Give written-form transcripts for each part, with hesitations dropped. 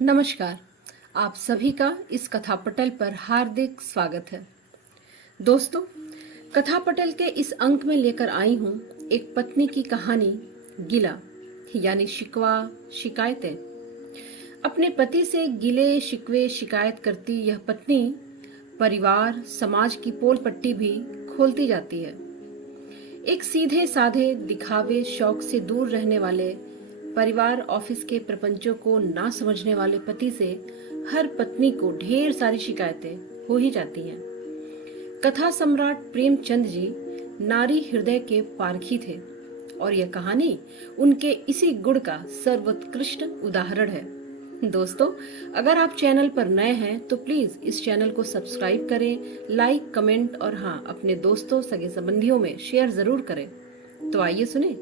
नमस्कार। आप सभी का इस कथा पटल पर हार्दिक स्वागत है। दोस्तों, कथा पटल के इस अंक में लेकर आई हूँ एक पत्नी की कहानी, गिला यानी शिकवा, शिकायतें। अपने पति से गिले शिकवे शिकायत करती यह पत्नी परिवार, समाज की पोल पट्टी भी खोलती जाती है। एक सीधे साधे दिखावे शौक से दूर रहने वाले, परिवार ऑफिस के प्रपंचों को ना समझने वाले पति से हर पत्नी को ढेर सारी शिकायतें हो ही जाती हैं। कथा सम्राट प्रेमचंद जी नारी हृदय के पारखी थे और यह कहानी उनके इसी गुण का सर्वोत्कृष्ट उदाहरण है। दोस्तों, अगर आप चैनल पर नए हैं तो प्लीज इस चैनल को सब्सक्राइब करें, लाइक, कमेंट और हाँ, अपने दोस्तों, सगे संबंधियों में शेयर जरूर करें। तो आइए सुने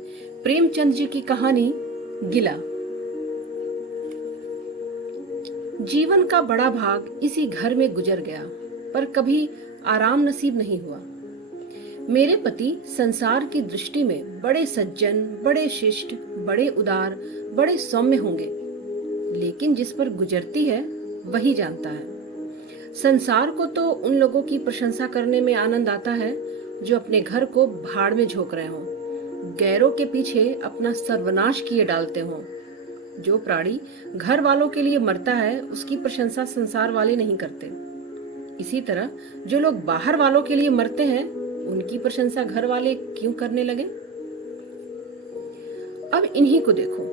प्रेमचंद जी की कहानी, गिला। जीवन का बड़ा भाग इसी घर में गुजर गया, पर कभी आराम नसीब नहीं हुआ। मेरे पति संसार की दृष्टि में बड़े सज्जन, बड़े शिष्ट, बड़े उदार, बड़े सौम्य होंगे, लेकिन जिस पर गुजरती है वही जानता है। संसार को तो उन लोगों की प्रशंसा करने में आनंद आता है जो अपने घर को भाड़ में झोंक रहे हों, गैरों के पीछे अपना सर्वनाश किए डालते हों। जो प्राणी घर वालों के लिए मरता है उसकी प्रशंसा संसार वाले नहीं करते। इसी तरह जो लोग बाहर वालों के लिए मरते हैं उनकी प्रशंसा घर वाले क्यों करने लगे। अब इन्हीं को देखो,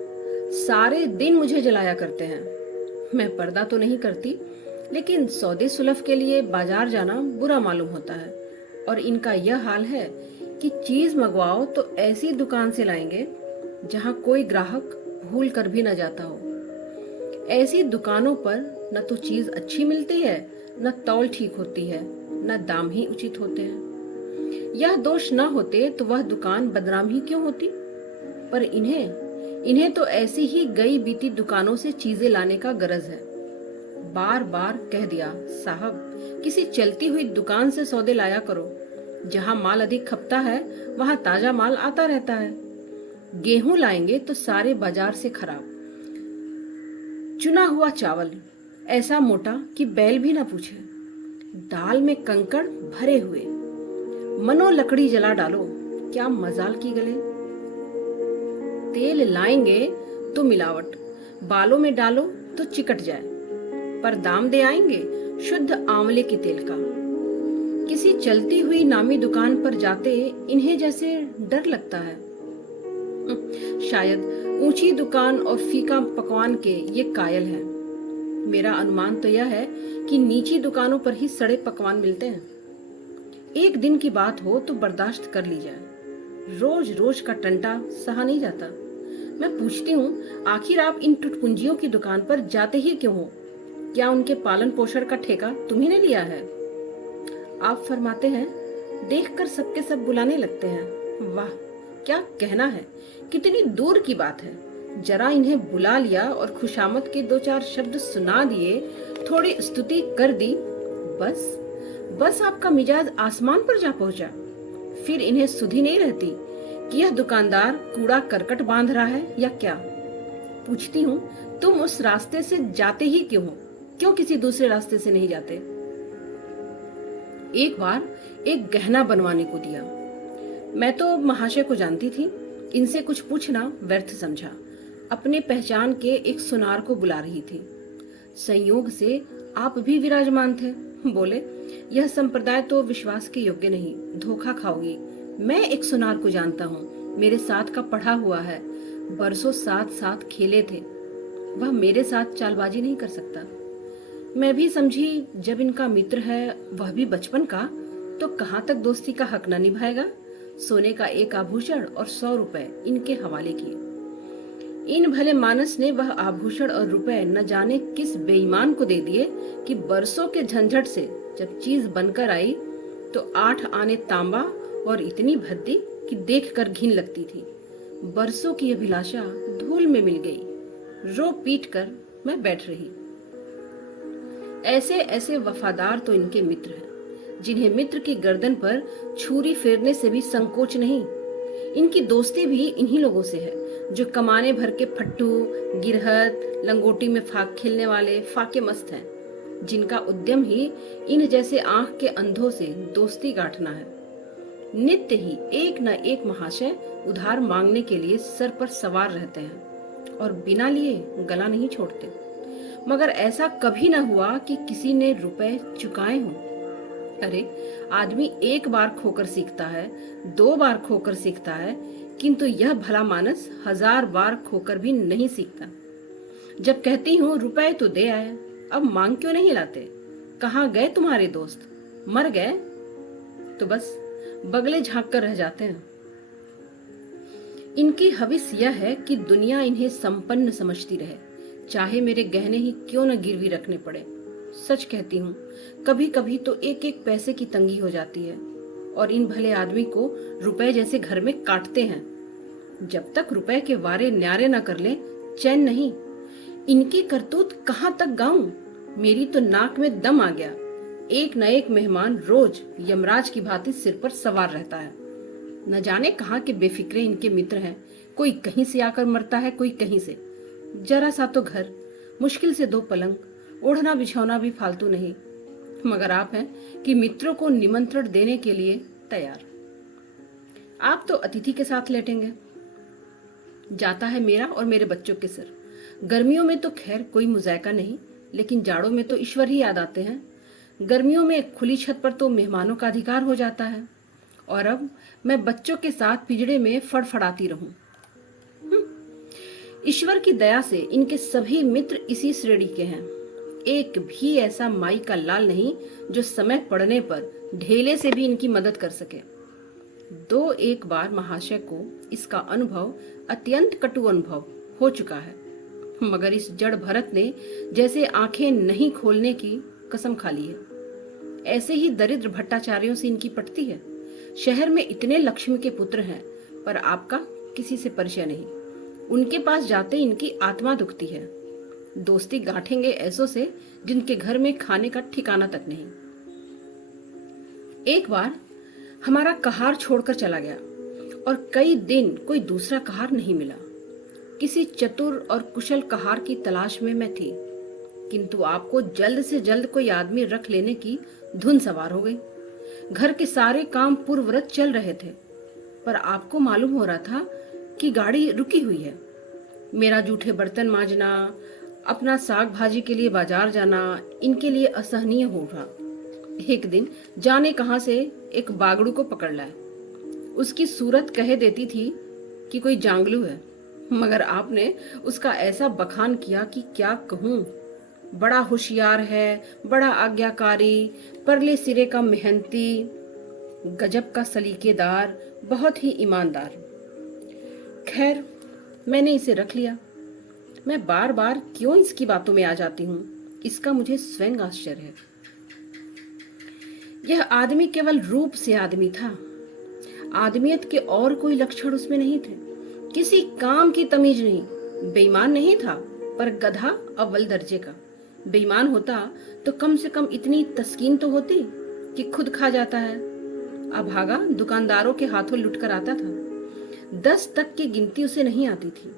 सारे दिन मुझे जलाया करते हैं। मैं पर्दा तो नहीं करती, लेकिन सौदे सुलभ के लिए बाजार जाना बुरा मालूम होता है। और इनका यह हाल है कि चीज मंगवाओ तो ऐसी दुकान से लाएंगे जहां कोई ग्राहक भूल कर भी न जाता हो। ऐसी दुकानों पर न तो चीज अच्छी मिलती है, न तौल ठीक होती है, न दाम ही उचित होते हैं। यह दोष न होते तो वह दुकान बदनाम ही क्यों होती। पर इन्हें तो ऐसी ही गई बीती दुकानों से चीजें लाने का गरज है। बार बार कह दिया, साहब किसी चलती हुई दुकान से सौदे लाया करो। जहां माल अधिक खपता है वहां ताजा माल आता रहता है। गेहूं लाएंगे तो सारे बाजार से खराब, चुना हुआ चावल ऐसा मोटा कि बैल भी ना पूछे। दाल में कंकड़ भरे हुए, मनो लकड़ी जला डालो, क्या मजाल की गले। तेल लाएंगे तो मिलावट, बालों में डालो तो चिकट जाए, पर दाम दे आएंगे शुद्ध आंवले के तेल का। किसी चलती हुई नामी दुकान पर जाते इन्हें जैसे डर लगता है। शायद ऊंची दुकान और फीका पकवान के ये कायल हैं। मेरा अनुमान तो यह है कि नीची दुकानों पर ही सड़े पकवान मिलते हैं। एक दिन की बात हो तो बर्दाश्त कर ली जाए, रोज रोज का टंटा सहा नहीं जाता। मैं पूछती हूँ, आखिर आप इन टुटपुंजियों की दुकान पर जाते ही क्यों हो? क्या उनके पालन पोषण का ठेका तुम्ही ने लिया है? आप फरमाते हैं, देखकर सबके सब बुलाने लगते हैं। वाह, क्या कहना है, कितनी दूर की बात है। जरा इन्हें बुला लिया और खुशामद के दो चार शब्द सुना दिए, थोड़ी स्तुति कर दी, बस आपका मिजाज आसमान पर जा पहुंचा। फिर इन्हें सुधी नहीं रहती कि यह दुकानदार कूड़ा करकट बांध रहा है या क्या। पूछती हूँ, तुम उस रास्ते से जाते ही क्यों हो? क्यों किसी दूसरे रास्ते से नहीं जाते? एक बार एक गहना बनवाने को दिया। मैं तो महाशय को जानती थी, इनसे कुछ पूछना व्यर्थ समझा। अपने पहचान के एक सुनार को बुला रही थी। संयोग से आप भी विराजमान थे। बोले, यह संप्रदाय तो विश्वास के योग्य नहीं, धोखा खाओगी। मैं एक सुनार को जानता हूँ, मेरे साथ का पढ़ा हुआ है, बरसों साथ साथ खेले थे। वह मेरे साथ चालबाजी नहीं कर सकता। मैं भी समझी, जब इनका मित्र है, वह भी बचपन का, तो कहाँ तक दोस्ती का हक न निभाएगा। सोने का एक आभूषण और 100 रुपए इनके हवाले किए। इन भले मानस ने वह आभूषण और रुपए न जाने किस बेईमान को दे दिए कि बरसों के झंझट से जब चीज बनकर आई तो 8 आने तांबा और इतनी भद्दी कि देखकर घिन लगती थी। बरसों की अभिलाषा धूल में मिल गई। रो पीट कर मैं बैठ रही। ऐसे ऐसे वफादार तो इनके मित्र हैं, जिन्हें मित्र की गर्दन पर छुरी फेरने से भी संकोच नहीं। इनकी दोस्ती भी इन्हीं लोगों से है जो कमाने भर के फट्टू, गिरहत, लंगोटी में फाक खेलने वाले फाके मस्त हैं, जिनका उद्यम ही इन जैसे आंख के अंधों से दोस्ती गांठना है। नित्य ही एक न एक महाशय उधार मांगने के लिए सर पर सवार रहते हैं और बिना लिए गला नहीं छोड़ते, मगर ऐसा कभी न हुआ कि किसी ने रुपए चुकाए हों। अरे, आदमी एक बार खोकर सीखता है, 2 बार खोकर सीखता है, किंतु यह भला मानस 1000 बार खोकर भी नहीं सीखता। जब कहती हूँ रुपए तो दे आए, अब मांग क्यों नहीं लाते? कहाँ गए तुम्हारे दोस्त? मर गए? तो बस बगले झांक कर रह जाते हैं। इनकी हविस यह है कि दुनिया इन्हें संपन्न समझती रहे, चाहे मेरे गहने ही क्यों न गिरवी रखने पड़े। सच कहती हूँ, कभी कभी तो एक एक पैसे की तंगी हो जाती है और इन भले आदमी को रुपए जैसे घर में काटते हैं। जब तक रुपए के वारे न्यारे न कर ले, चैन नहीं। इनकी करतूत कहाँ तक गाऊं? मेरी तो नाक में दम आ गया। एक न एक मेहमान रोज यमराज की भांति सिर पर सवार रहता है। न जाने कहाँ के बेफिक्रे इनके मित्र हैं। कोई कहीं से आकर मरता है, कोई कहीं से। जरा सा तो घर, मुश्किल से 2 पलंग, ओढ़ना बिछौना भी फालतू नहीं, मगर आप हैं कि मित्रों को निमंत्रण देने के लिए तैयार। आप तो अतिथि के साथ लेटेंगे। जाता है मेरा और मेरे बच्चों के सिर। गर्मियों में तो खैर कोई मुज़ायका नहीं, लेकिन जाड़ों में तो ईश्वर ही याद आते हैं। गर्मियों में खुली छत पर तो मेहमानों का अधिकार हो जाता है, और अब मैं बच्चों के साथ पिंजड़े में फड़फड़ाती रहूं। ईश्वर की दया से इनके सभी मित्र इसी श्रेणी के हैं। एक भी ऐसा माई का लाल नहीं जो समय पड़ने पर ढेले से भी इनकी मदद कर सके। 2-1 बार महाशय को इसका अनुभव अत्यंत कटु अनुभव हो चुका है, मगर इस जड़ भरत ने जैसे आंखें नहीं खोलने की कसम खा ली है। ऐसे ही दरिद्र भट्टाचार्यों से इनकी पटती है। शहर में इतने लक्ष्मी के पुत्र हैं, पर आपका किसी से परिचय नहीं। उनके पास जाते इनकी आत्मा दुखती है। दोस्ती गांठेंगे ऐसों से जिनके घर में खाने का ठिकाना तक नहीं। एक बार हमारा कहार छोड़कर चला गया और कई दिन कोई दूसरा कहार नहीं मिला। किसी चतुर और कुशल कहार की तलाश में मैं थी, किंतु आपको जल्द से जल्द कोई आदमी रख लेने की धुन सवार हो गई। घर के सारे काम पूर्ववत चल रहे थे, पर आपको मालूम हो रहा था कि गाड़ी रुकी हुई है। मेरा जूठे बर्तन मांजना, अपना साग भाजी के लिए बाजार जाना इनके लिए असहनीय हो उठा। एक दिन जाने कहां से एक बागड़ू को पकड़ लाए। उसकी सूरत कह देती थी कि कोई जांगलू है, मगर आपने उसका ऐसा बखान किया कि क्या कहूं। बड़ा होशियार है, बड़ा आज्ञाकारी, परले सिरे का मेहनती, गजब का सलीकेदार, बहुत ही ईमानदार। खैर, मैंने इसे रख लिया। मैं बार बार क्यों इसकी बातों में आ जाती हूँ, इसका मुझे स्वयं आश्चर्य है। यह आदमी केवल रूप से आदमी था। आदमियत के और कोई लक्षण उसमें नहीं थे। किसी काम की तमीज नहीं। बेईमान नहीं था, पर गधा अव्वल दर्जे का। बेईमान होता तो कम से कम इतनी तस्कीन तो होती कि खुद खा जाता है। अभागा दुकानदारों के हाथों लुटकर आता था। 10 तक की गिनती उसे नहीं आती थी।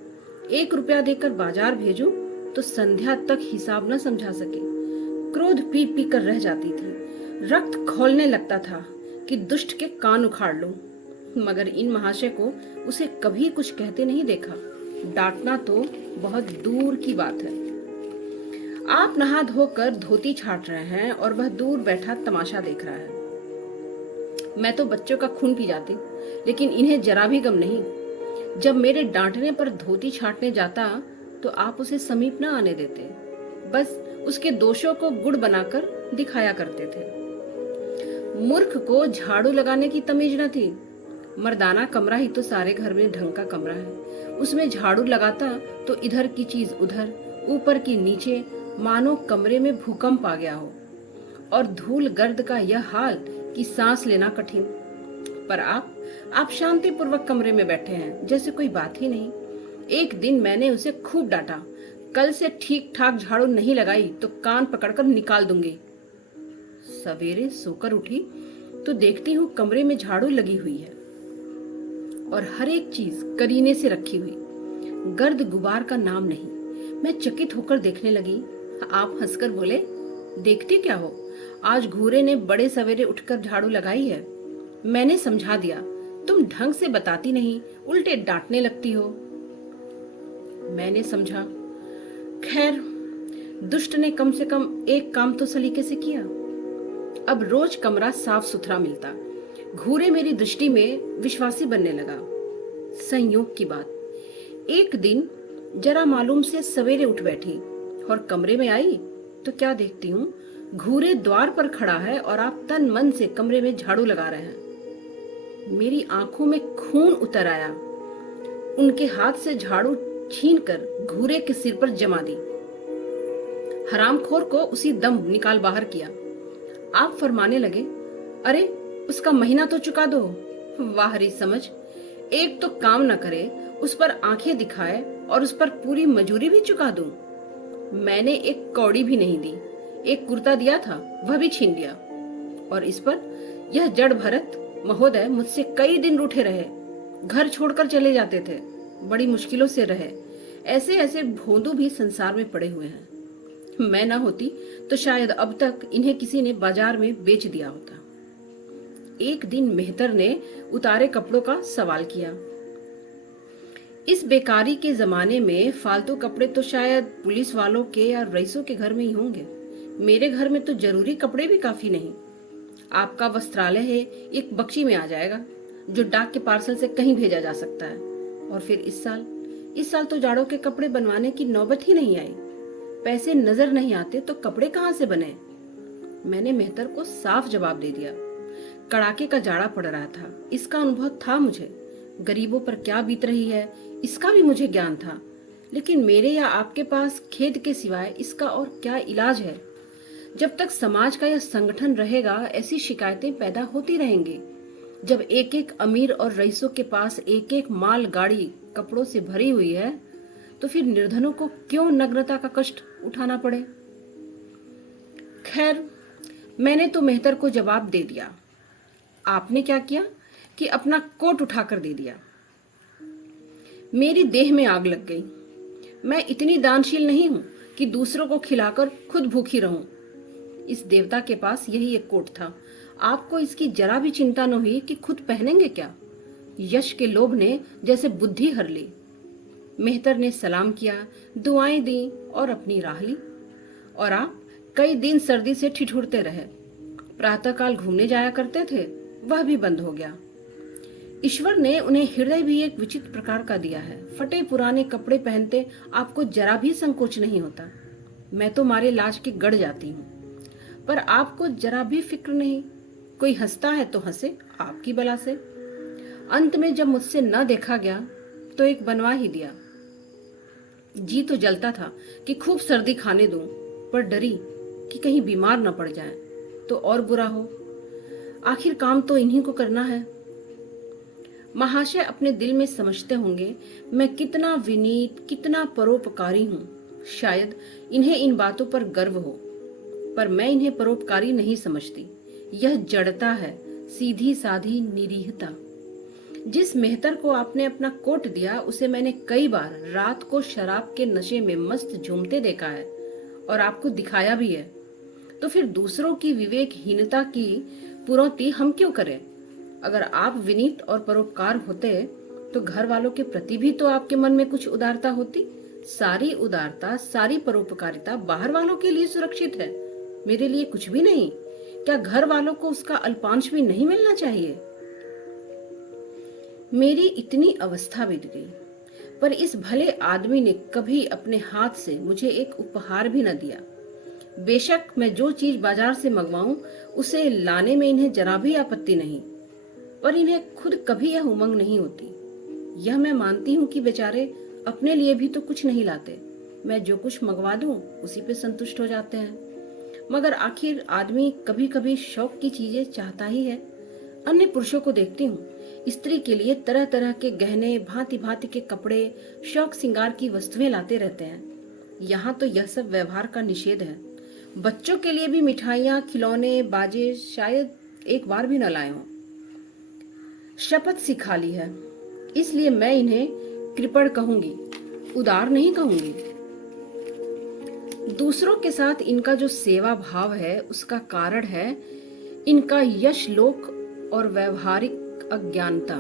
1 रुपया देकर बाजार भेजो तो संध्या तक हिसाब न समझा सके। क्रोध पी पी कर रह जाती थी। रक्त खौलने लगता था कि दुष्ट के कान उखाड़ लो, मगर इन महाशय को उसे कभी कुछ कहते नहीं देखा। डांटना तो बहुत दूर की बात है। आप नहा धोकर धोती छाट रहे हैं और वह दूर बैठा तमाशा देख रहा है। मैं तो बच्चों का खून पी जाती, लेकिन इन्हें जरा भी गम नहीं। जब मेरे डांटने पर धोती छाटने जाता तो आप उसे समीप न आने देते, बस उसके दोषों को गुड़ बनाकर दिखाया करते थे। मूर्ख को झाड़ू लगाने की तमीज न थी। मर्दाना कमरा ही तो सारे घर में ढंग का कमरा है। उसमें झाड़ू लगाता तो इधर की चीज उधर, ऊपर की नीचे, मानो कमरे में भूकंप आ गया हो। और धूल गर्द का यह हाल कि सांस लेना कठिन। पर आप शांतिपूर्वक कमरे में बैठे हैं जैसे कोई बात ही नहीं। एक दिन मैंने उसे खूब डांटा, कल से ठीक ठाक झाड़ू नहीं लगाई तो कान पकड़कर निकाल दूंगी। सवेरे सोकर उठी तो देखती हूँ कमरे में झाड़ू लगी हुई है और हर एक चीज करीने से रखी हुई, गर्द गुबार का नाम नहीं। मैं चकित होकर देखने लगी। आप हंसकर बोले, देखती क्या हो, आज घूरे ने बड़े सवेरे उठकर झाड़ू लगाई है। मैंने समझा दिया, तुम ढंग से बताती नहीं, उल्टे डांटने लगती हो। मैंने समझा, खैर दुष्ट ने कम से कम एक काम तो सलीके से किया। अब रोज कमरा साफ सुथरा मिलता। घूरे मेरी दृष्टि में विश्वासी बनने लगा। संयोग की बात, एक दिन जरा मालूम से सवेरे उठ बैठी और कमरे में आई तो क्या देखती हूँ, घूरे द्वार पर खड़ा है और आप तन मन से कमरे में झाड़ू लगा रहे हैं। मेरी आंखों में खून उतर आया। उनके हाथ से झाड़ू छीनकर घूरे के सिर पर जमा दी। हरामखोर को उसी दम निकाल बाहर किया। आप फरमाने लगे, अरे उसका महीना तो चुका दो। वाह री समझ, एक तो काम न करे, उस पर आंखें दिखाए और उस पर पूरी मजूरी भी चुका दूं। मैंने एक कौड़ी भी नहीं दी। एक कुर्ता दिया था, वह भी छीन लिया। और इस पर यह जड़ भरत महोदय मुझसे कई दिन रूठे रहे, घर छोड़कर चले जाते थे, बड़ी मुश्किलों से रहे। ऐसे ऐसे भोंदू भी संसार में पड़े हुए हैं। मैं ना होती तो शायद अब तक इन्हें किसी ने बाजार में बेच दिया होता। एक दिन मेहतर ने उतारे कपड़ों का सवाल किया। इस बेकारी के जमाने में फालतू कपड़े तो शायद पुलिस वालों के या रईसों के घर में ही होंगे। मेरे घर में तो जरूरी कपड़े भी काफी नहीं। आपका वस्त्रालय है, एक बक्शी में आ जाएगा, जो डाक के पार्सल से कहीं भेजा जा सकता है। और फिर इस साल तो जाड़ों के कपड़े बनवाने की नौबत ही नहीं आई। पैसे नजर नहीं आते तो कपड़े कहाँ से बने? मैंने मेहतर को साफ जवाब दे दिया। कड़ाके का जाड़ा पड़ रहा था, इसका अनुभव था मुझे। गरीबों पर क्या बीत रही है, इसका भी मुझे ज्ञान था। लेकिन मेरे या आपके पास खेद के सिवाय इसका और क्या इलाज है? जब तक समाज का यह संगठन रहेगा, ऐसी शिकायतें पैदा होती रहेंगी। जब एक एक अमीर और रईसों के पास एक एक माल गाड़ी कपड़ों से भरी हुई है, तो फिर निर्धनों को क्यों नग्नता का कष्ट उठाना पड़े? खैर, मैंने तो मेहतर को जवाब दे दिया। आपने क्या किया कि अपना कोट उठाकर दे दिया। मेरी देह में आग लग गई। मैं इतनी दानशील नहीं हूं कि दूसरों को खिलाकर खुद भूखी रहूं। इस देवता के पास यही एक कोट था। आपको इसकी जरा भी चिंता न हुई कि खुद पहनेंगे क्या? यश के लोभ ने जैसे बुद्धि हर ली। मेहतर ने सलाम किया, दुआएं दी और अपनी राह ली। और आप कई दिन सर्दी से ठिठुरते रहे। प्रातःकाल घूमने जाया करते थे, वह भी बंद हो गया। ईश्वर ने उन्हें हृदय भी एक विचित्र प्रकार का दिया है। फटे पुराने कपड़े पहनते आपको जरा भी संकोच नहीं होता। मैं तो मारे लाज के गड़ जाती हूँ, पर आपको जरा भी फिक्र नहीं। कोई हंसता है तो हंसे, आपकी बला से। अंत में जब मुझसे न देखा गया तो एक बनवा ही दिया। जी तो जलता था कि खूब सर्दी खाने दूं, पर डरी कि कहीं बीमार न पड़ जाए तो और बुरा हो। आखिर काम तो इन्हीं को करना है। महाशय अपने दिल में समझते होंगे मैं कितना विनीत, कितना परोपकारी हूँ। शायद इन्हें इन बातों पर गर्व हो, पर मैं इन्हें परोपकारी नहीं समझती। यह जड़ता है, सीधी साधी निरीहता। जिस मेहतर को आपने अपना कोट दिया, उसे मैंने कई बार रात को शराब के नशे में मस्त झूमते देखा है और आपको दिखाया भी है। तो फिर दूसरों की विवेकहीनता की पुरौती हम क्यों करें? अगर आप विनीत और परोपकार होते तो घर वालों के प्रति भी तो आपके मन में कुछ उदारता होती। सारी उदारता, सारी परोपकारिता बाहर वालों के लिए सुरक्षित है, मेरे लिए कुछ भी नहीं। क्या घर वालों को उसका अल्पांश भी नहीं मिलना चाहिए? मेरी इतनी अवस्था बीत गई, पर इस भले आदमी ने कभी अपने हाथ से मुझे एक उपहार भी न दिया। बेशक मैं जो चीज बाजार से मंगवाऊं उसे लाने में इन्हें जरा भी आपत्ति नहीं, पर इन्हें खुद कभी यह उमंग नहीं होती। यह मैं मानती हूँ कि बेचारे अपने लिए भी तो कुछ नहीं लाते। मैं जो कुछ मंगवा दूं उसी पे संतुष्ट हो जाते हैं। मगर आखिर आदमी कभी कभी शौक की चीजें चाहता ही है। अन्य पुरुषों को देखती हूँ, स्त्री के लिए तरह तरह के गहने, भांति भांति के कपड़े, शौक श्रृंगार की वस्तुएं लाते रहते हैं। यहाँ तो यह सब व्यवहार का निषेध है। बच्चों के लिए भी मिठाइयाँ, खिलौने, बाजे शायद एक बार भी न लाए हों। शपथ सी खा ली है, इसलिए मैं इन्हें कृपण कहूंगी, उदार नहीं कहूंगी। दूसरों के साथ इनका जो सेवा भाव है उसका कारण है इनका यश लोक और व्यवहारिक अज्ञानता।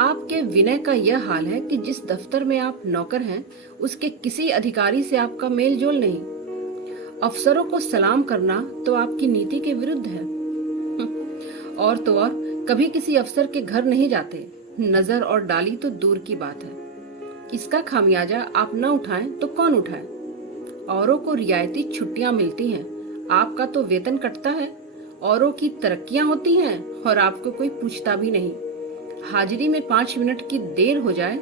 आपके विनय का यह हाल है कि जिस दफ्तर में आप नौकर हैं उसके किसी अधिकारी से आपका मेल जोल नहीं। अफसरों को सलाम करना तो आपकी नीति के विरुद्ध है। और तो और कभी किसी अफसर के घर नहीं जाते, नजर और डाली तो दूर की बात है। इसका खामियाजा आप न उठाएं तो कौन उठाए। औरों को रियायती छुट्टियां मिलती हैं, आपका तो वेतन कटता है। औरों की तरक्कियां होती हैं और आपको कोई पूछता भी नहीं। हाजिरी में 5 मिनट की देर हो जाए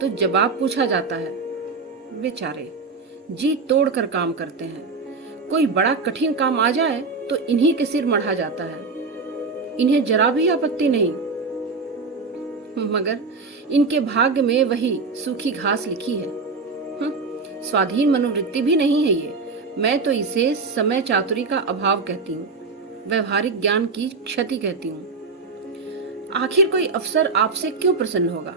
तो जवाब पूछा जाता है। बेचारे जी तोड़ कर काम करते हैं। कोई बड़ा कठिन काम आ जाए तो इन्हीं के सिर मढ़ा जाता है। इन्हें जरा भी आपत्ति नहीं, मगर इनके भाग्य में वही सूखी घास लिखी है। स्वाधीन मनोवृत्ति भी नहीं है ये। मैं तो इसे समय चातुरी का अभाव कहती हूँ, व्यवहारिक ज्ञान की क्षति कहती हूँ। आखिर कोई अफसर आपसे क्यों प्रसन्न होगा?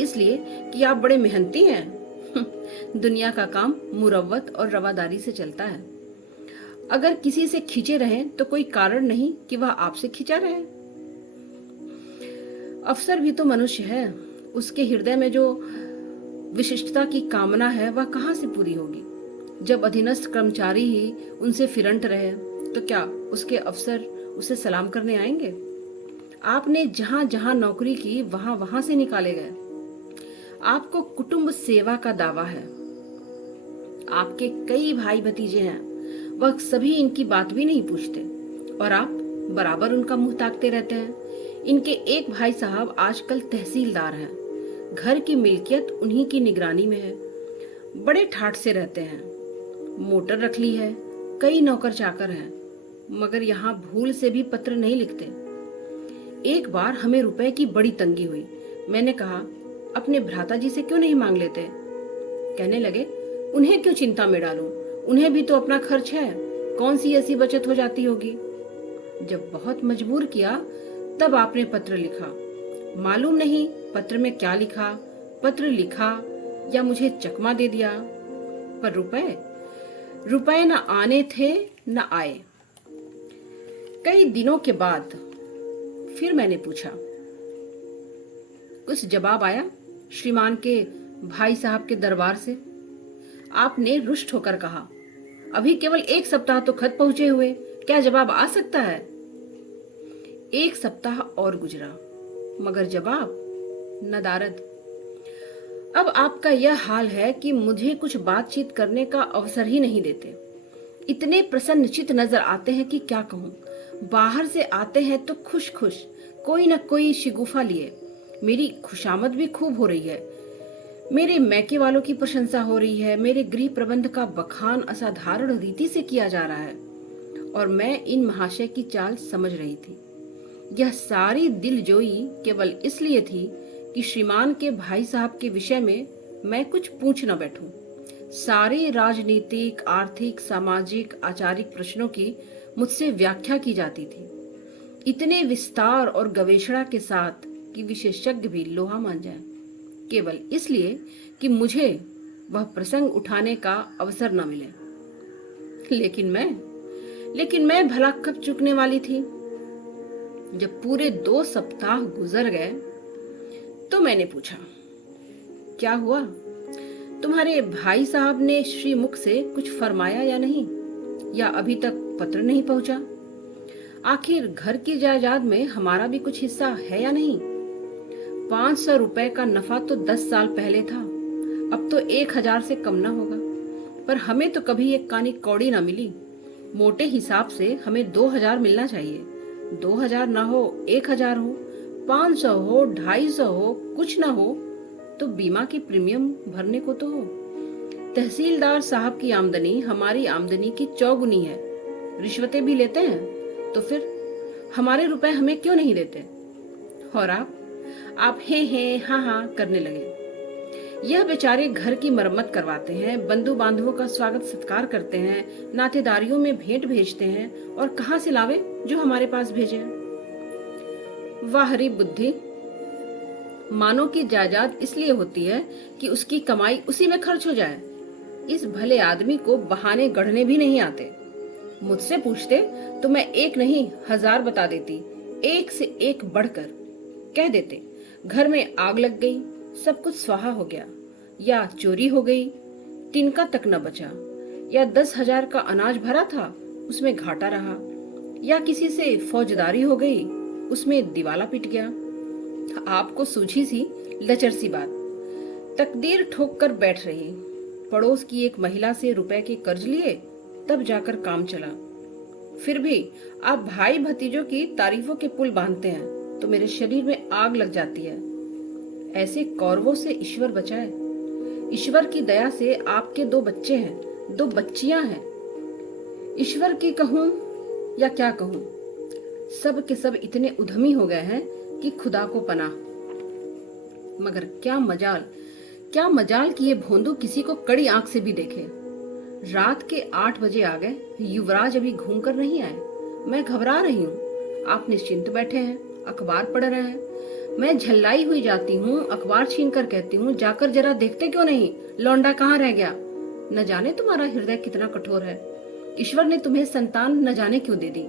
इसलिए कि आप बड़े मेहनती हैं। दुनिया का काम मुरव्वत और रवादारी से चलता है। अगर किसी से खींचे रहें तो कोई कारण नहीं कि वह आपसे खींचा रहे। अफसर भी तो मनुष्य है। उसके हृदय में जो विशिष्टता की कामना है वह कहाँ से पूरी होगी? जब अधीनस्थ कर्मचारी ही उनसे फिरंट रहे तो क्या उसके अफसर उसे सलाम करने आएंगे? आपने जहां जहां नौकरी की वहां वहां से निकाले गए। आपको कुटुंब सेवा का दावा है। आपके कई भाई भतीजे हैं, वह सभी इनकी बात भी नहीं पूछते और आप बराबर उनका मुंह ताकते रहते हैं। इनके एक भाई साहब आजकल तहसीलदार हैं। घर की मिल्कियत उन्हीं की निगरानी में है। बड़े ठाठ से रहते हैं। मोटर रख ली है, कई नौकर चाकर हैं, मगर यहाँ भूल से भी पत्र नहीं लिखते। एक बार हमें रुपए की बड़ी तंगी हुई। मैंने कहा अपने भ्राता जी से क्यों नहीं मांग लेते? कहने लगे उन्हें क्यों चिंता में डालूं, उन्हें भी तो अपना खर्च है, कौन सी ऐसी बचत हो जाती होगी। जब बहुत मजबूर किया तब आपने पत्र लिखा। मालूम नहीं पत्र में क्या लिखा, पत्र लिखा या मुझे चकमा दे दिया, पर रुपए न आने थे न आए। कई दिनों के बाद फिर मैंने पूछा। कुछ जवाब आया श्रीमान के भाई साहब के दरबार से। आपने रुष्ट होकर कहा, अभी केवल 1 सप्ताह तो खत पहुंचे हुए, क्या जवाब आ सकता है? 1 सप्ताह और गुजरा, मगर जवाब नदारद। अब आपका यह हाल है कि मुझे कुछ बातचीत करने का अवसर ही नहीं देते। इतने प्रसन्नचित नजर आते हैं कि क्या कहूं। बाहर से आते हैं तो खुश खुश, कोई न कोई शिगुफा लिए। मेरी खुशामद भी खूब हो रही है। मेरे मैके वालों की प्रशंसा हो रही है। मेरे गृह प्रबंध का बखान असाधारण रीति से किया जा रहा है और मैं इन महाशय की चाल समझ रही थी। यह सारी दिलजोई केवल इसलिए थी कि श्रीमान के भाई साहब के विषय में मैं कुछ पूछ न बैठूं। सारे राजनीतिक, आर्थिक, सामाजिक, आचारिक प्रश्नों की मुझसे व्याख्या की जाती थी, इतने विस्तार और गवेषणा के साथ कि विशेषज्ञ भी लोहा मान जाए, केवल इसलिए कि मुझे वह प्रसंग उठाने का अवसर न मिले। लेकिन मैं भला कब चूकने वाली थी? जब पूरे 2 सप्ताह गुजर गए तो मैंने पूछा, क्या हुआ? तुम्हारे भाई साहब ने श्रीमुख से कुछ फरमाया या नहीं, या अभी तक पत्र नहीं पहुंचा? आखिर घर की जायदाद में हमारा भी कुछ हिस्सा है या नहीं? 500 रुपए का नफा तो 10 साल पहले था, अब तो 1000 से कम न होगा। पर हमें तो कभी एक कानी कौड़ी न मिली। मोटे हिसाब से हमें 2000 मिलना चाहिए। 2000 ना हो, 1000 हो, 500 हो, 250 हो, कुछ ना हो तो बीमा की प्रीमियम भरने को तो हो। तहसीलदार साहब की आमदनी हमारी आमदनी की 4 गुनी है। रिश्वतें भी लेते हैं, तो फिर हमारे रुपए हमें क्यों नहीं देते? और आप हे हाँ हाँ करने लगे। यह बेचारे घर की मरम्मत करवाते हैं, बंधु बांधवों का स्वागत सत्कार करते हैं, नातेदारियों में भेंट भेजते हैं, और कहां से लावे जो हमारे पास भेजे। वाह री बुद्धि, मानो की जायदाद इसलिए होती है कि उसकी कमाई उसी में खर्च हो जाए। इस भले आदमी को बहाने गढ़ने भी नहीं आते। मुझसे पूछते तो मैं एक नहीं 1000 बता देती, एक से एक बढ़कर। कह देते घर में आग लग गई, सब कुछ स्वाहा हो गया, या चोरी हो गई, तिनका तक न बचा, या 10,000 का अनाज भरा था उसमें घाटा रहा, या किसी से फौजदारी हो गई उसमें दिवाला पिट गया। आपको सूझी सी लचर सी बात। तकदीर ठोक कर बैठ रही। पड़ोस की एक महिला से रुपए के कर्ज लिए, तब जाकर काम चला। फिर भी आप भाई भतीजों की तारीफों के पुल बांधते हैं तो मेरे शरीर में आग लग जाती है। ऐसे कौरवों से ईश्वर बचाए। ईश्वर की दया से आपके 2 बच्चे हैं, 2 बच्चियां हैं। ईश्वर की कहूं या क्या कहूं, सब के सब इतने उद्यमी हो गए हैं कि खुदा को पनाह। मगर क्या मजाल कि ये भोंदू किसी को कड़ी आंख से भी देखे। रात के 8 बजे आ गए, युवराज अभी घूम कर नहीं आए। मैं घबरा रही हूँ, आप निश्चिंत बैठे हैं, अखबार पढ़ रहे हैं। मैं झल्लाई हुई जाती हूँ, अखबार छीन कर कहती हूँ, जाकर जरा देखते क्यों नहीं, लौंडा कहाँ रह गया। न जाने तुम्हारा हृदय कितना कठोर है। ईश्वर ने तुम्हें संतान न जाने क्यों दे दी।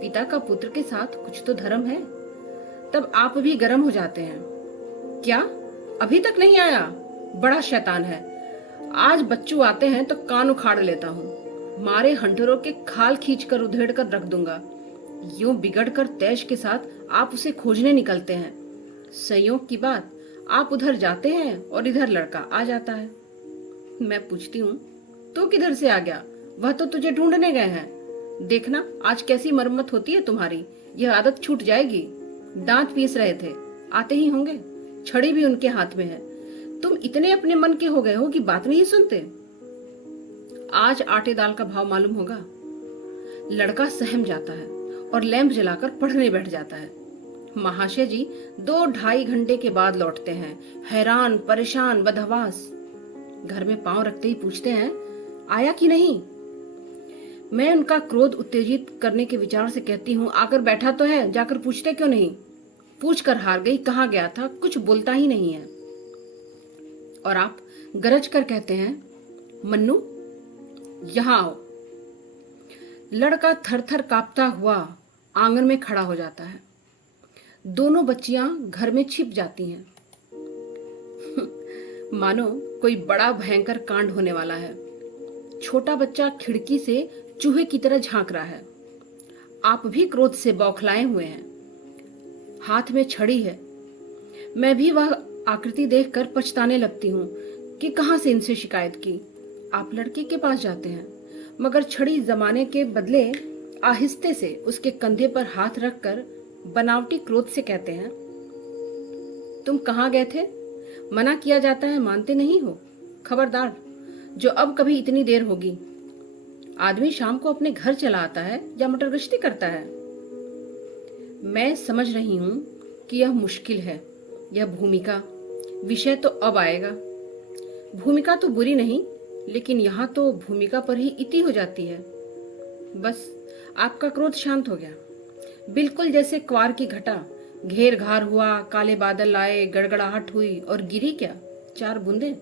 पिता का पुत्र के साथ कुछ तो धर्म है। तब आप भी गर्म हो जाते हैं। क्या अभी तक नहीं आया? बड़ा शैतान है। आज बच्चू आते हैं तो कान उखाड़ लेता हूँ, मारे हंटरों के खाल खींच कर उधेड़ कर रख दूंगा। यूं बिगड़ कर तैश के साथ आप उसे खोजने निकलते हैं। संयोग की बात, आप उधर जाते हैं और इधर लड़का आ जाता है। मैं पूछती हूँ, तू किधर से आ गया? वह तो तुझे ढूंढने गए हैं। देखना आज कैसी मरम्मत होती है तुम्हारी, यह आदत छूट जाएगी। दांत पीस रहे थे, आते ही होंगे, छड़ी भी उनके हाथ में है। तुम इतने अपने मन के हो गए हो कि बात नहीं सुनते। आज आटे दाल का भाव मालूम होगा। लड़का सहम जाता है और लैंप जलाकर पढ़ने बैठ जाता है। महाशय जी 2-2.5 घंटे के बाद लौटते हैं, हैरान परेशान बदहवास। घर में पांव रखते ही पूछते हैं, आया कि नहीं। मैं उनका क्रोध उत्तेजित करने के विचार से कहती हूँ, आकर बैठा तो है, जाकर पूछते क्यों नहीं। पूछ कर हार गई, कहाँ गया था, कुछ बोलता ही नहीं है। और आप गरज कर कहते हैं, मन्नू यहां आओ। लड़का थर-थर कांपता हुआ आंगन में खड़ा हो जाता है। दोनों बच्चियां घर में छिप जाती हैं। मानो कोई बड़ा भयंकर कांड होने वाला है। छोटा बच्चा खिड़की से चूहे की तरह झांक रहा है। आप भी क्रोध से बौखलाए हुए हैं। हाथ में छड़ी है। मैं भी वह आकृति देखकर पछताने लगती हूँ कि कहां से इनसे शिकायत की। आप लड़के के पास जाते हैं, मगर छड़ी जमाने के बदले आहिस्ते से उसके कंधे पर हाथ रखकर बनावटी क्रोध से कहते हैं, तुम कहाँ गए थे? मना किया जाता है, मानते नहीं हो। खबरदार, जो अब कभी इतनी देर होगी। आदमी शाम को अपने घर चला आता है या मटर गश्ती करता है। मैं समझ रही हूं कि यह मुश्किल है, यह भूमिका विषय तो अब आएगा। भूमिका तो बुरी नहीं, लेकिन यहाँ तो भूमिका पर ही इति हो जाती है। बस आपका क्रोध शांत हो गया, बिल्कुल जैसे क्वार की घटा। घेर घार हुआ, काले बादल आए, गड़गड़ाहट हुई और गिरी क्या 4 बूंदे।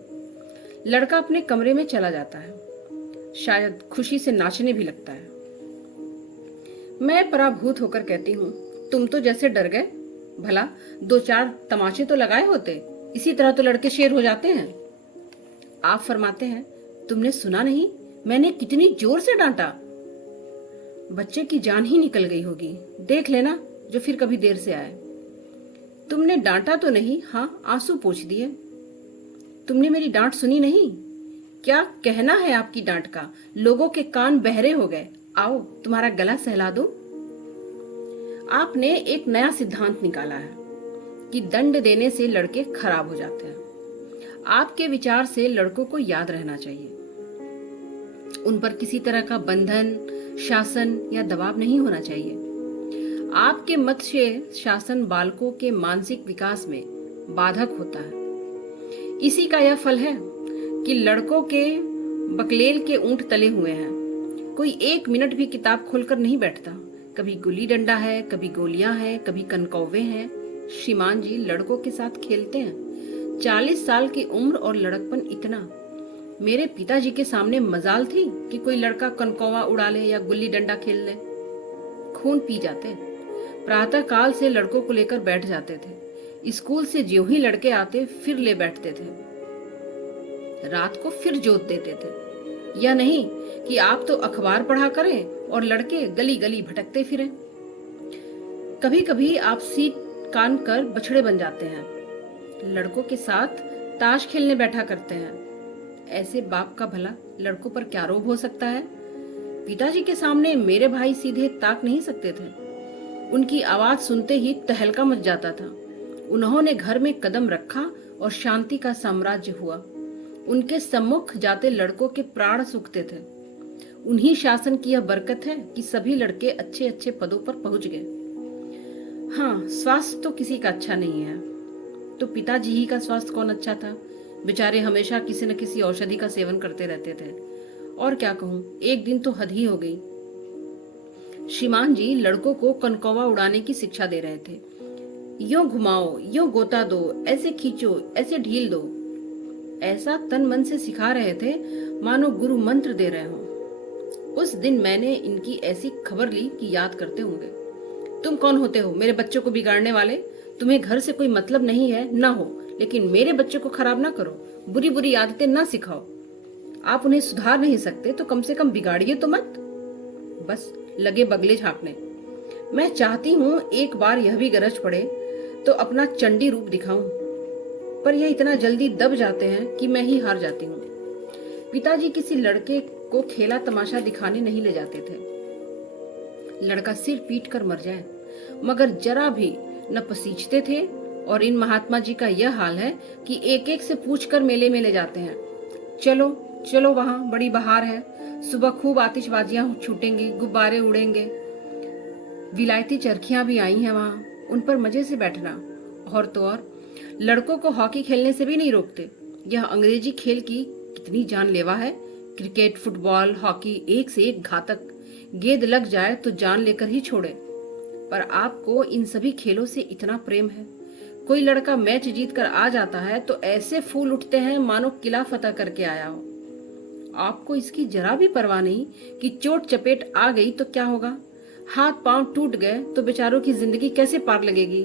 लड़का अपने कमरे में चला जाता है, शायद खुशी से नाचने भी लगता है। मैं पराभूत होकर कहती हूँ, तुम तो जैसे डर गए। भला 2-4 तमाचे तो लगाए होते, इसी तरह तो लड़के शेर हो जाते हैं। आप फरमाते हैं, तुमने सुना नहीं मैंने कितनी जोर से डांटा। बच्चे की जान ही निकल गई होगी, देख लेना जो फिर कभी देर से आए। तुमने डांटा तो नहीं, हाँ आंसू पोंछ दिए। तुमने मेरी डांट सुनी नहीं। क्या कहना है आपकी डांट का? लोगों के कान बहरे हो गए। आओ तुम्हारा गला सहला दूं। आपने एक नया सिद्धांत निकाला है कि दंड देने से लड़के खराब हो जाते हैं। आपके विचार से लड़कों को याद रहना चाहिए। उन पर किसी तरह का बंधन, शासन या दबाव नहीं होना चाहिए। आपके मत से शासन बालकों के मानसिक विकास में बाधक होता है। इसी का यह फल है कि लड़कों के बकलेल के ऊंट तले हुए हैं। कोई 1 मिनट भी किताब खोलकर नहीं बैठता। कभी गुल्ली डंडा है, कभी गोलियां हैं, कभी कनकौवे हैं, श्रीमान जी लड़कों के साथ खेलते हैं। 40 साल की उम्र और लड़कपन इतना। मेरे पिताजी के सामने मजाल थी कि कोई लड़का कनकौवा उड़ा ले या गुल्ली डंडा खेल ले। खून पी जाते। प्रातः काल से लड़कों को लेकर बैठ जाते थे। स्कूल से ज्यों ही लड़के आते फिर ले बैठते थे। रात को फिर जोत देते थे। या नहीं कि आप तो अखबार पढ़ा करें और लड़के गली गली भटकते फिरें। कभी कभी आप सीट कान कर बछड़े बन जाते हैं। लड़कों के साथ ताश खेलने बैठा करते हैं। ऐसे बाप का भला लड़कों पर क्या रोब हो सकता है। पिताजी के सामने मेरे भाई सीधे ताक नहीं सकते थे। उनकी आवाज सुनते ही तहलका मच जाता था। उन्होंने घर में कदम रखा और शांति का साम्राज्य हुआ। उनके सम्मुख जाते लड़कों के प्राण सूखते थे। उन्हीं शासन की यह बरकत है कि सभी लड़के अच्छे अच्छे पदों पर पहुंच गए। हाँ, स्वास्थ्य तो किसी का अच्छा नहीं है। तो पिताजी ही का स्वास्थ्य कौन अच्छा था। बेचारे हमेशा किसी न किसी औषधि का सेवन करते रहते थे। और क्या कहूं, एक दिन तो हद ही हो गई। श्रीमान जी लड़कों को कनकौवा उड़ाने की शिक्षा दे रहे थे। यूं घुमाओ, यूं गोता दो, ऐसे खींचो, ऐसे ढील दो। ऐसा तन मन से सिखा रहे थे मानो गुरु मंत्र दे रहे हों। उस दिन मैंने इनकी ऐसी खबर ली कि याद करते होंगे। तुम कौन होते हो मेरे बच्चों को बिगाड़ने वाले। तुम्हें घर से कोई मतलब नहीं है ना हो, लेकिन मेरे बच्चों को खराब ना करो, बुरी बुरी आदतें ना सिखाओ। आप उन्हें सुधार नहीं सकते तो कम से कम बिगाड़िए तो मत। बस लगे बगले झांकने। मैं चाहती हूँ एक बार यह भी गरज पड़े तो अपना चंडी रूप दिखाऊं, पर यह इतना जल्दी दब जाते हैं कि मैं ही हार जाती हूँ। पिताजी किसी लड़के को खेला तमाशा दिखाने नहीं ले जाते थे। लड़का सिर पीट कर मर जाए मगर जरा भी न पसीजते थे। और इन महात्मा जी का यह हाल है कि एक एक से पूछकर मेले में ले जाते हैं। चलो चलो, वहां बड़ी बहार है, सुबह खूब आतिशबाजियां छूटेंगी, गुब्बारे उड़ेंगे, विलायती चरखियां भी आई हैं वहां, उन पर मजे से बैठना। और तो और लड़कों को हॉकी खेलने से भी नहीं रोकते। यह अंग्रेजी खेल की कितनी जानलेवा है। क्रिकेट, फुटबॉल, हॉकी एक से एक घातक। गेंद लग जाए तो जान लेकर ही छोड़े। पर आपको इन सभी खेलों से इतना प्रेम है। कोई लड़का मैच जीत कर आ जाता है तो ऐसे फूल उठते हैं मानो किला फतह करके आया हो। आपको इसकी जरा भी परवाह नहीं कि चोट चपेट आ गई तो क्या होगा। हाथ पांव टूट गए तो बेचारों की जिंदगी कैसे पार लगेगी।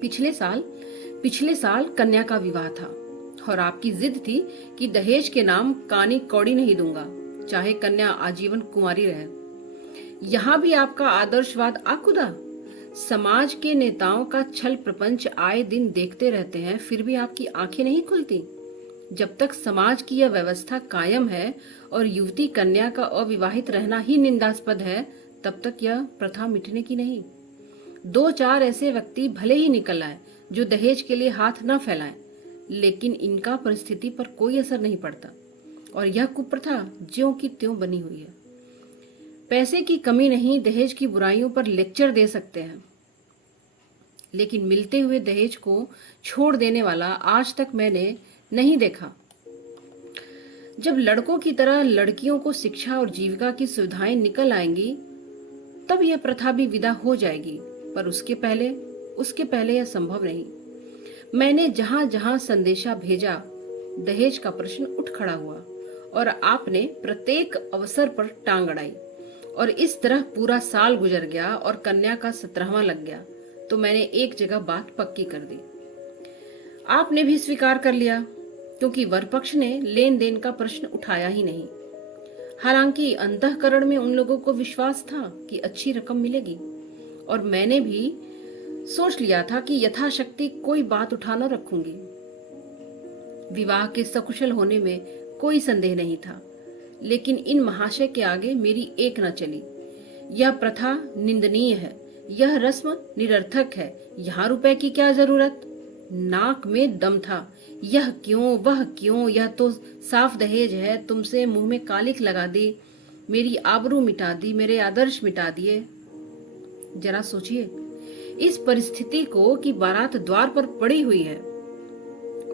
पिछले साल कन्या का विवाह था और आपकी जिद थी कि दहेज के नाम कानी कौड़ी नहीं दूंगा, चाहे कन्या आजीवन कुंवारी रहे। यहां भी आपका आदर्शवाद आकुदा। समाज के नेताओं का छल प्रपंच आए दिन देखते रहते हैं, फिर भी आपकी आंखें नहीं खुलती। जब तक समाज की यह व्यवस्था कायम है और युवती कन्या का अविवाहित रहना ही निंदास्पद है, तब तक यह प्रथा मिटने की नहीं। 2-4 ऐसे व्यक्ति भले ही निकल आए जो दहेज के लिए हाथ न फैलाएं, लेकिन इनका परिस्थिति पर कोई असर नहीं पड़ता और यह कुप्रथा ज्यों की त्यों बनी हुई है। पैसे की कमी नहीं, दहेज की बुराइयों पर लेक्चर दे सकते हैं, लेकिन मिलते हुए दहेज को छोड़ देने वाला आज तक मैंने नहीं देखा। जब लड़कों की तरह लड़कियों को शिक्षा और जीविका की सुविधाएं निकल आएंगी तब यह प्रथा भी विदा हो जाएगी, पर उसके पहले यह संभव नहीं। मैंने जहां जहां संदेशा भेजा दहेज का प्रश्न उठ खड़ा हुआ और आपने प्रत्येक अवसर पर टांग अड़ाई। और इस तरह पूरा साल गुजर गया और कन्या का 17वां लग गया तो मैंने एक जगह बात पक्की कर दी। आपने भी स्वीकार कर लिया, क्योंकि वर पक्ष ने लेन देन का प्रश्न उठाया ही नहीं। हालांकि अंतःकरण में उन लोगों को विश्वास था कि अच्छी रकम मिलेगी और मैंने भी सोच लिया था कि यथाशक्ति कोई बात उठा न रखूंगी। विवाह के सकुशल होने में कोई संदेह नहीं था, लेकिन इन महाशय के आगे मेरी एक न चली। यह प्रथा निंदनीय है, यह रस्म निरर्थक है, यहाँ रुपए की क्या जरूरत। नाक में दम था। यह क्यों, वह क्यों, यह तो साफ दहेज है। तुमसे मुंह में कालिक लगा दी, मेरी आबरू मिटा दी, मेरे आदर्श मिटा दिए। जरा सोचिए इस परिस्थिति को कि बारात द्वार पर पड़ी हुई है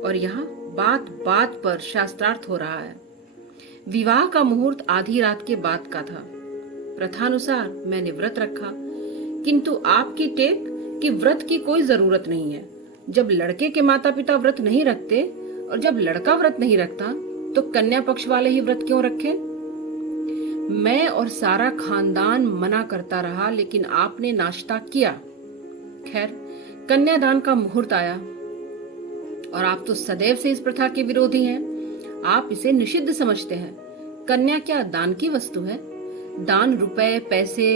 और यहाँ बात बात पर शास्त्रार्थ हो रहा है। विवाह का मुहूर्त आधी रात के बाद का था। प्रथानुसार मैंने व्रत रखा, किंतु आपकी टेक कि व्रत की कोई जरूरत नहीं है। जब लड़के के माता पिता व्रत नहीं रखते और जब लड़का व्रत नहीं रखता तो कन्या पक्ष वाले ही व्रत क्यों रखें? मैं और सारा खानदान मना करता रहा, लेकिन आपने नाश्ता किया। खैर, कन्यादान का मुहूर्त आया और आप तो सदैव से इस प्रथा के विरोधी हैं। आप इसे निषिद्ध समझते हैं। कन्या क्या दान की वस्तु है? दान रुपए, पैसे,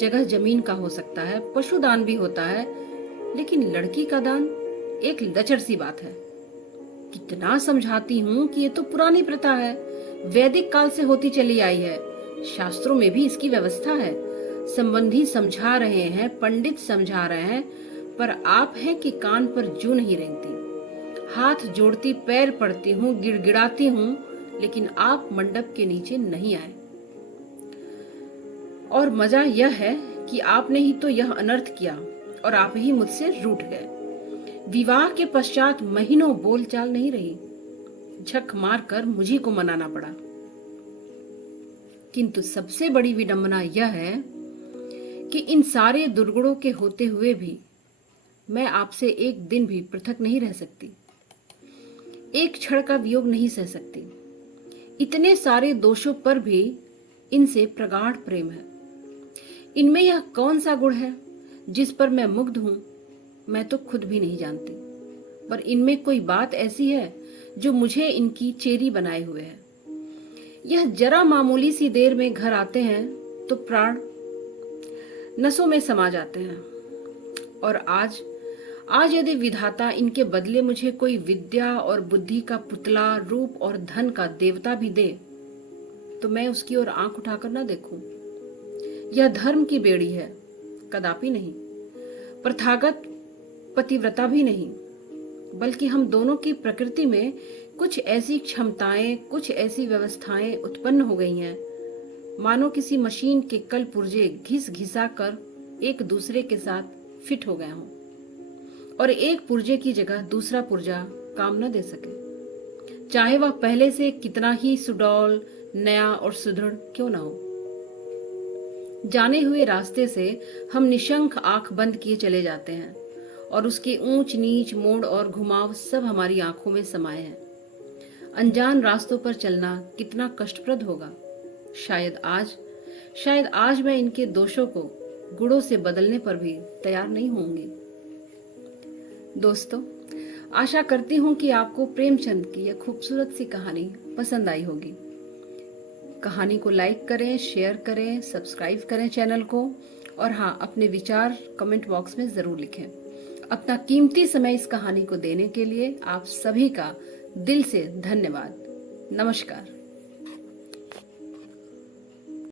जगह जमीन का हो सकता है, पशु दान भी होता है, लेकिन लड़की का दान एक लचर सी बात है। कितना समझाती हूँ कि ये तो पुरानी प्रथा है, वैदिक काल से होती चली आई है, शास्त्रों में भी इसकी व्यवस्था है। संबंधी समझा रहे हैं, पंडित समझा रहे हैं, पर आप हैं कि कान पर जू नहीं रेंगती। हाथ जोड़ती, पैर पड़ती हूँ, गिड़गिड़ाती हूँ, लेकिन आप मंडप के नीचे नहीं आए। और मजा यह है कि आपने ही तो यह अनर्थ किया और आप ही मुझसे रूठ गए। विवाह के पश्चात महीनों बोलचाल नहीं रही, झक मार कर मुझी को मनाना पड़ा। किंतु सबसे बड़ी विडंबना यह है कि इन सारे दुर्गुणों के होते हुए भी मैं आपसे एक दिन भी पृथक नहीं रह सकती, एक क्षण का वियोग नहीं सह सकती। इतने सारे दोषों पर भी इनसे प्रगाढ़ प्रेम है। इनमें यह कौन सा गुण है जिस पर मैं मुग्ध हूं, मैं तो खुद भी नहीं जानती। पर इनमें कोई बात ऐसी है जो मुझे इनकी चेरी बनाए हुए है। यह जरा मामूली सी देर में घर आते हैं तो प्राण नसों में समा जाते हैं। और आज यदि विधाता इनके बदले मुझे कोई विद्या और बुद्धि का पुतला, रूप और धन का देवता भी दे, तो मैं उसकी ओर आंख उठाकर न देखूं। यह धर्म की बेड़ी है, कदापि नहीं। प्रथागत पतिव्रता भी नहीं, बल्कि हम दोनों की प्रकृति में कुछ ऐसी क्षमताएं, कुछ ऐसी व्यवस्थाएं उत्पन्न हो गई हैं, मानो किसी मशीन के कल पुर्जे घिस घिसा कर एक दूसरे के साथ फिट हो गए हों और एक पुर्जे की जगह दूसरा पुर्जा काम न दे सके, चाहे वह पहले से कितना ही सुडौल, नया और सुदृढ़ क्यों ना हो। जाने हुए रास्ते से हम निशंक आंख बंद किए चले जाते हैं और उसके ऊंच नीच, मोड़ और घुमाव सब हमारी आंखों में समाये हैं। अनजान रास्तों पर चलना कितना कष्टप्रद होगा। शायद आज मैं इनके दोषों को गुणों से बदलने पर भी तैयार नहीं होंगी। दोस्तों, आशा करती हूँ कि आपको प्रेमचंद की यह खूबसूरत सी कहानी पसंद आई होगी। कहानी को लाइक करें, शेयर करें, सब्सक्राइब करें चैनल को, और हाँ, अपने विचार कमेंट बॉक्स में जरूर लिखें। अपना कीमती समय इस कहानी को देने के लिए आप सभी का दिल से धन्यवाद। नमस्कार।